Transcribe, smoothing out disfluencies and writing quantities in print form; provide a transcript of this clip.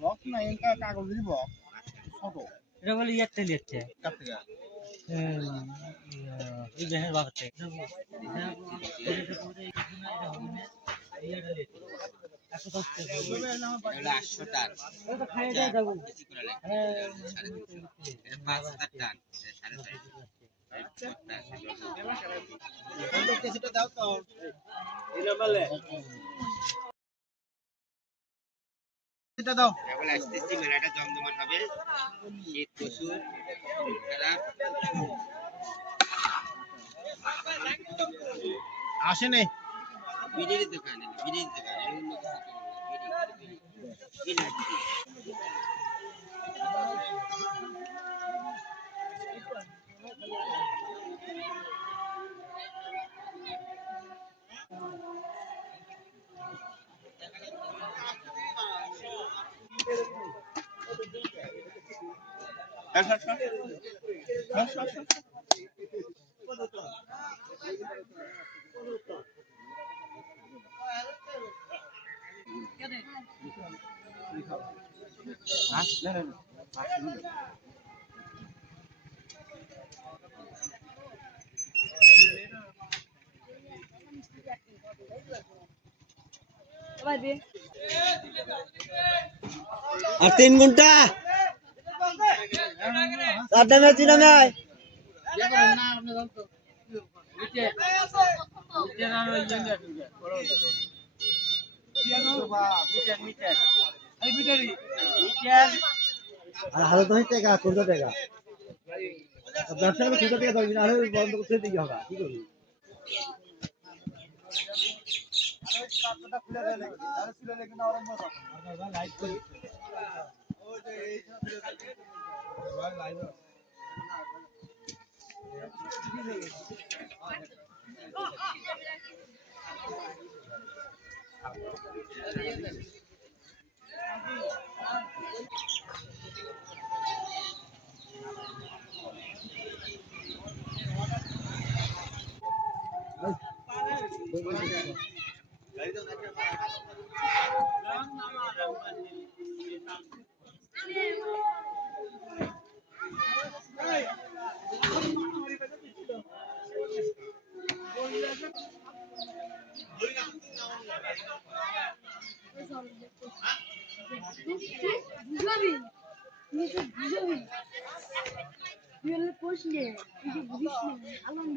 box না এনকা কাগজ দি বক্স ছোট এটা বলে ইয়াতে লিখছে কাপ থেকে এই দেহের বাবাতে দাও এখন আসতেছি মেলাটা জমজমাট হবে শীত প্রচুর খারাপ আসে নেই বিড়ির দোকান অন্য কিছু আর 3 ঘন্টা সাদা ম্যাচ না নাই আর হাজার দশ টাকা কোন টাকা ব্যবসা করে ছোট টাকা পাবি না হলে বন্ধ করতে দিতে হবে কি করবি Alın